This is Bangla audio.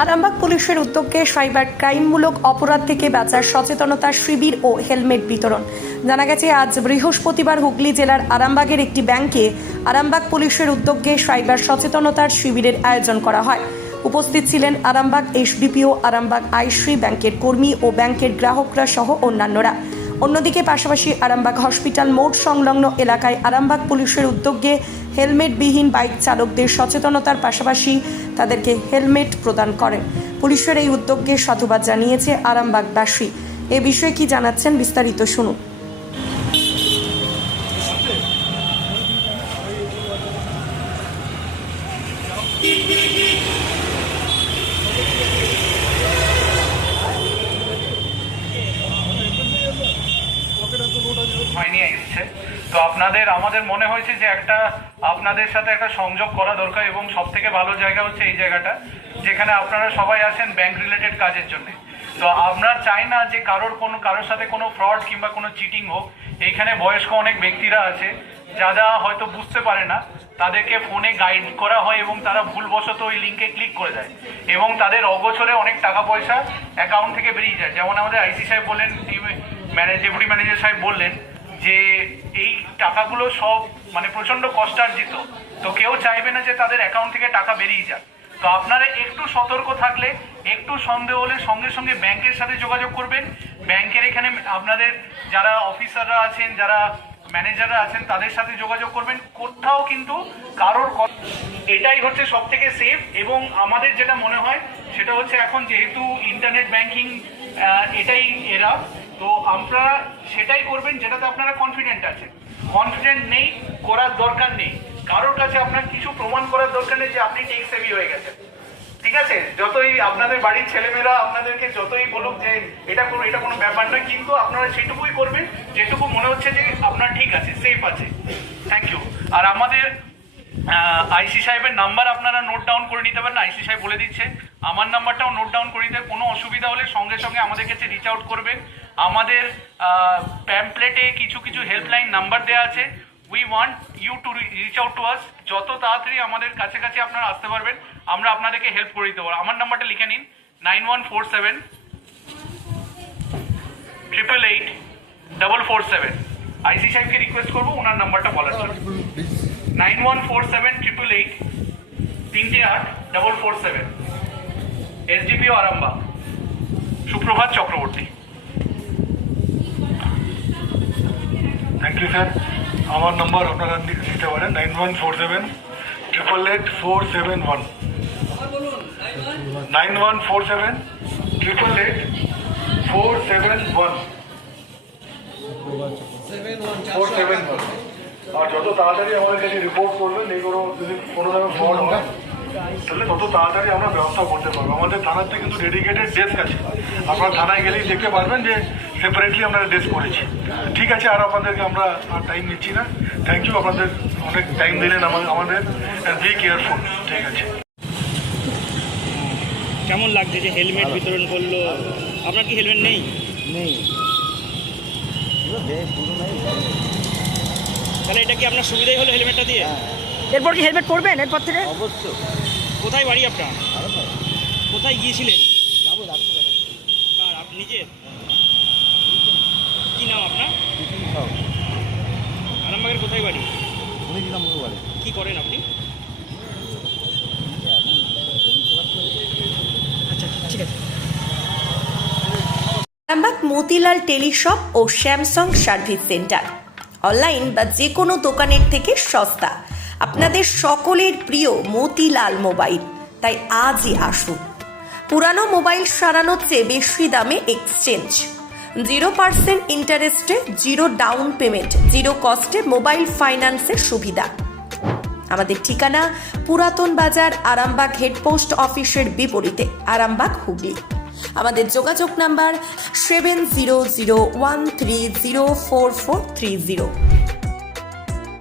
আরামবাগ পুলিশের উদ্যোগে সাইবার ক্রাইমমূলক অপরাধ থেকে বাঁচার সচেতনতা শিবির ও হেলমেট বিতরণ। জানা গেছে আজ বৃহস্পতিবার হুগলি জেলার আরামবাগের একটি ব্যাংকে আরামবাগ পুলিশের উদ্যোগে সাইবার সচেতনতার শিবিরের আয়োজন করা হয়। উপস্থিত ছিলেন আরামবাগ এসবিপিও, আরামবাগ আইশ্রী ব্যাংকের কর্মী ও ব্যাংকের গ্রাহকরা সহ অন্যান্যরা। অন্যদিকে পাশাপাশি আরামবাগ হসপিটাল মোড় সংলগ্ন এলাকায় আরামবাগ পুলিশের উদ্যোগে হেলমেটবিহীন বাইক চালকদের সচেতনতার পাশাপাশি তাদেরকে হেলমেট প্রদান করেন। পুলিশের এই উদ্যোগকে সাধুবাদ জানিয়েছে আরামবাগবাসী। এ বিষয়ে কি জানাচ্ছেন বিস্তারিত শুনুন। হয়নি এসছে তো আমাদের মনে হয়েছে যে আপনাদের সাথে একটা সংযোগ করা দরকার, এবং সব থেকে ভালো জায়গা হচ্ছে এই জায়গাটা যেখানে আপনারা সবাই আসেন ব্যাংক রিলেটেড কাজের জন্য। তো আমরা চাই না যে কারোর সাথে কোনো ফ্রড কিংবা কোনো চিটিং হোক। এইখানে বয়স্ক অনেক ব্যক্তিরা আছে যারা হয়তো বুঝতে পারে না, তাদেরকে ফোনে গাইড করা হয় এবং তারা ভুলবশত ওই লিঙ্কে ক্লিক করে দেয় এবং তাদের অগোচরে অনেক টাকা পয়সা অ্যাকাউন্ট থেকে বেরিয়ে যায়। যেমন আমাদের আইসি সাহেব বললেন, ডেপুটি ম্যানেজার সাহেব বললেন যে এই টাকাগুলো সব প্রচণ্ড কষ্টার্জিত, তো কেউ চাইবে না যে তাদের অ্যাকাউন্ট থেকে টাকা বেরিয়ে যাক। তো আপনারা একটু সতর্ক থাকলে, একটু সন্দেহ হলে সঙ্গে সঙ্গে ব্যাংকের সাথে যোগাযোগ করবেন। ব্যাংকের এখানে আপনাদের যারা অফিসাররা আছেন, যারা ম্যানেজাররা আছেন, তাদের সাথে যোগাযোগ করবেন। কোথাও কিন্তু এটাই হচ্ছে সব থেকে সেফ। এবং আমাদের যেটা মনে হয় সেটা হচ্ছে এখন যেহেতু ইন্টারনেট ব্যাংকিং এটাই এরা, তো আপনারা সেটাই করবেন যেটাতে আপনারা কনফিডেন্ট আছেন। কনফিডেন্ট নেই করার দরকার নেই, কারোর কাছে আপনার কিছু প্রমাণ করার দরকার নেই যে আপনি টেক সেভি হয়ে গেছেন। ঠিক আছে, যতই আপনাদের বাড়ির ছেলেমেয়েরা আপনাদেরকে যতই বলুক যে এটা কোনো ব্যাপার না, কিন্তু আপনারা সেটুকুই করবেন যেটুকু মনে হচ্ছে যে আপনার ঠিক আছে, সেফ আছে। Thank you. আর আমাদের আইসি সাহেবের নাম্বার আপনারা নোট ডাউন করে নিতে পারেন। আইসি সাহেব বলে দিচ্ছে, আমার নাম্বারটাও নোট ডাউন করে নিতে। কোনো অসুবিধা হলে সঙ্গে সঙ্গে আমাদের কাছে রিচ আউট করবেন। আমাদের প্যাম্পলেটে কিছু হেল্পলাইন নাম্বার দেওয়া আছে। We want you to reach out to us. যত তাড়াতাড়ি আমাদের কাছে আপনারা আসতে পারবেন, আমরা আপনাদেরকে হেল্প করে দিতে পারবো। আমার নাম্বারটা লিখে নিন, 9147 888 447। আইসি সাহেবকে রিকোয়েস্ট করবো ওনার নাম্বারটা বলার জন্য। 9147 888 447। SDPO Arambagh, Suprabhat Chakraborty. Thank you sir. আমার নাম্বার আপনারা দিতে পারেন 9147 888 471। 9147 888 471। আর যত তাড়াতাড়ি আমাদের কাছে রিপোর্ট করবেন, এগুলো যদি কোনো ধরনের ফ্রড হয় তাহলে তত তাড়াতাড়ি আমরা ব্যবস্থা করতে পারবো। আমাদের থানাতে কিন্তু ডেডিকেটেড ডেস্ক আছে, আপনারা থানায় গেলেই দেখতে পারবেন যে সেপারেটলি আমরা ডেস্ক করেছি। ঠিক আছে, আর আপনাদেরকে আমরা আর টাইম নিচ্ছি না। থ্যাংক ইউ, আপনাদের অনেক টাইম দিলেন আমাদের। Be careful. ঠিক আছে। কেমন লাগছে যে হেলমেট বিতরণ করলো? আপনার কি হেলমেট নেই? তাহলে এটা কি আপনার সুবিধাই হলো হেলমেটটা দিয়ে? এরপর কি হেলমেট পরবেন এরপর থেকে? অবশ্যই। কোথায় বাড়ি আপনার? কোথায় গিয়েছিলেন? যাবো ডাক্তার। কার, আপনি নিজের? কি নাম আপনার? আরামবাগের কোথায় বাড়ি? কি করেন আপনি? আচ্ছা, ঠিক আছে। আরামবাগ মতিলাল টেলিশপ ও স্যামসাং সার্ভিস সেন্টার, অনলাইন বা যে কোনো দোকানের থেকে সস্তা। আপনাদের সকলের প্রিয় মতিলাল মোবাইল, তাই আজই আসুন। পুরানো মোবাইল সারানোর চেয়ে বেশি দামে এক্সচেঞ্জ, 0% ইন্টারেস্টে, 0 ডাউন পেমেন্ট, 0 কস্টে মোবাইল ফাইন্যান্সের সুবিধা। আমাদের ঠিকানা পুরাতন বাজার, আরামবাগ হেডপোস্ট অফিসের বিপরীতে, আরামবাগ হুগলি। আমাদের যোগাযোগ নাম্বার 7001304430।